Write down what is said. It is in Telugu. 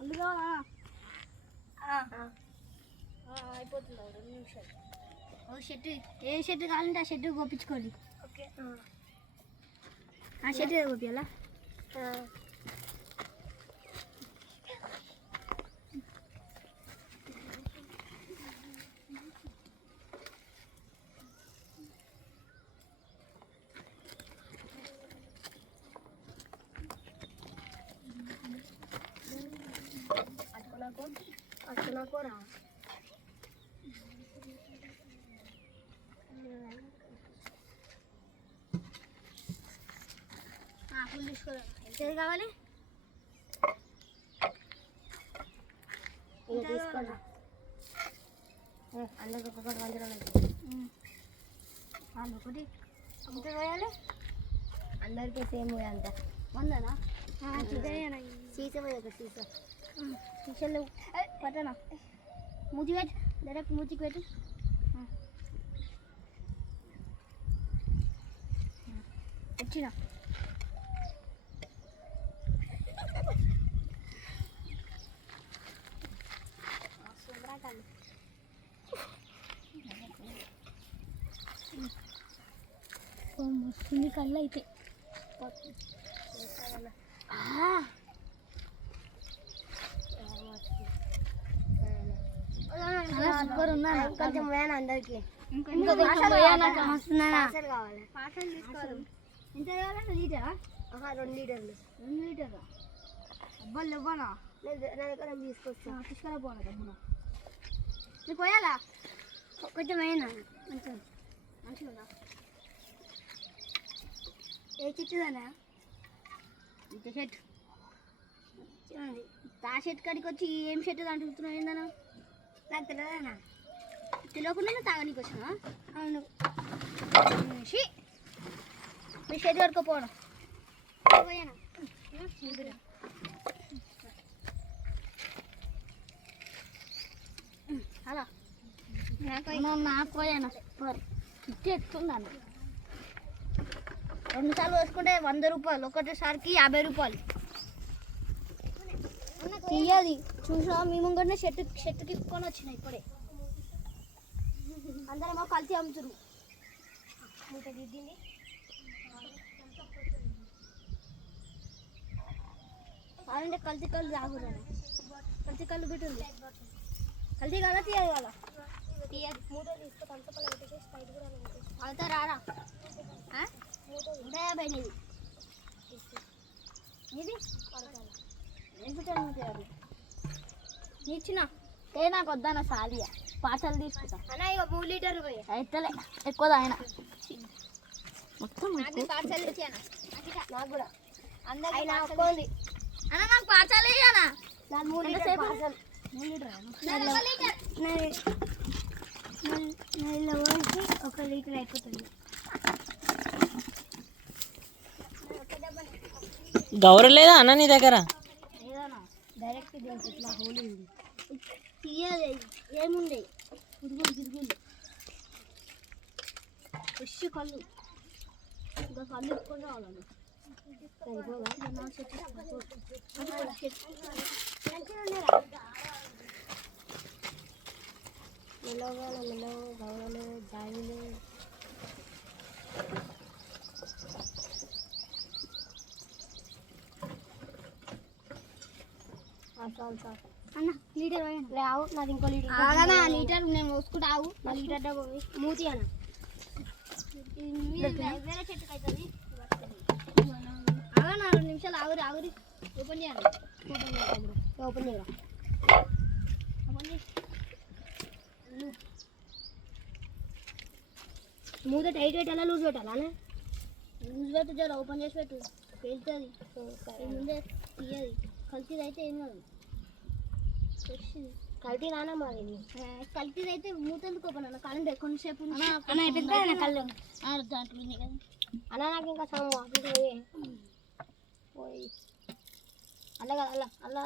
అందులో అయిపోతుంది 2 నిమిషాలు. ఒక షర్ట్ ఏ షర్ట్ కావాలంటే ఆ షర్ట్ కోపించుకోండి. ఓకే ఆ షర్ట్ కోపియాలా? అట్లా ఫుల్ తీసుకోవాలి. ఎంత కావాలి? తీసుకోండి. అందరికి ఒక్కొక్కటి 100 రూపాయలు. ఒకటి ఎంత పోయాలి? అందరికీ సేమ్ అంత 100నా? సీసా పోయాక సీసాలు పట్టనా? మూతి పెట్టు, డైరెక్ట్ మూతికి పెట్టు. వచ్చిన మస్తుంది కళ్ళు అయితే. సూపర్ ఉందా? కొంచెం వేనా అందరికి కావాలి. పార్సల్ తీసుకోవాలి. ఎంత కావాలంటే లీటరా? 2 లీటర్లు. 2 లీటర్లా? అబ్బాలు ఇవ్వనా? నా దగ్గర తీసుకొస్తా. తీసుకురా పోనా తమ్ముడు. నీకు పోయాలా? కొంచెం అయినా మంచిగా మంచిగా ఉందా? ఏ చిట్టుదానా? ఇంత షర్ట్ ఆ షర్ట్ కాడికి వచ్చి ఏం షర్ట్ అంటున్నావు ఏందన్నా? నాకు తెలియదన్నా. తెలియకుండా తాగనీకి వచ్చినా? అవును. మీ షర్ట్ కడుక్కోపోవడం పోయానా? అలా నాకు పోయాను. ఇట్టి ఎక్కుతున్నాను. 2 సార్లు వేసుకుంటే 100 రూపాయలు, ఒకటేసారికి 50 రూపాయలు తీయది. చూసా మీ ముంగనే షర్ట్ తిప్పుకొని వచ్చిన ఇప్పుడే. అందరేమో కలిసి అమ్ముతురు. అలాంటి కల్తీ కళ్ళు తాగుతాను. కల్తీ కళ్ళు పెట్టింది. కల్తీ కాదా తీయదు కదా? తీయదు. 3 తీసుకో. కంటపల్లి పెట్టేసి సైడ్ కూడా అవుతా రారా? 150 నీది. ఇది నీ ఇచ్చిన ఏ నాకు వద్దాన సాలియా పార్సల్ తీసుకుంటా అన్న. ఇక 3 లీటర్లు పోయి అయితలే ఎక్కువ ఆయన మొత్తం పార్సల్ ఇచ్చానా? నాకు కూడా అందరికి అన్న నాకు పార్సల్ ఇయ్యానా? 3 లీటర్ పార్సల్. 3 లీటర్ 1 లీటర్ అయిపోతుంది. గౌరవ లేదా అన్న నీ దగ్గర? డైరెక్ట్ ఇట్లా హోలీ ఉంది. తీయాలి ఏముండే పురుగులు ఫ్రెష్ కళ్ళు. ఇంకా కళ్ళు ఇప్పుకొని రావాలండి. మెల్లగా గౌరవలు దాయిలు అన్న లీటర్ లేవు. నాది ఇంకో లీటర్. లీటర్ నేను మోసుకుంటా. ఆవు నా లీటర్ డబ్బు మూతి అన్న. వేరే చెట్టుకు అవుతుంది. 2 నిమిషాలు ఆగురి. ఓపెన్ చేయాలి. ఓపెన్ చేయరా? మూత టైట్ పెట్టాలా లూజ్ పెట్టాలా? లూజ్ పెట్టు, జర ఓపెన్ చేసి పెట్టు. వెళ్తుంది ముందే తీయది. కల్తీది అయితే ఏం కాదు. కల్తీ రానా మరి? కల్తీది అయితే మూతెందుకు ఓపెన్ అన్న? కరెంట్ కొంచెంసేపు కళ్ళు దాంట్లో ఉంది కదా అన్న. నాకు ఇంకా సగం పోయి అల్ల కదా అల్ల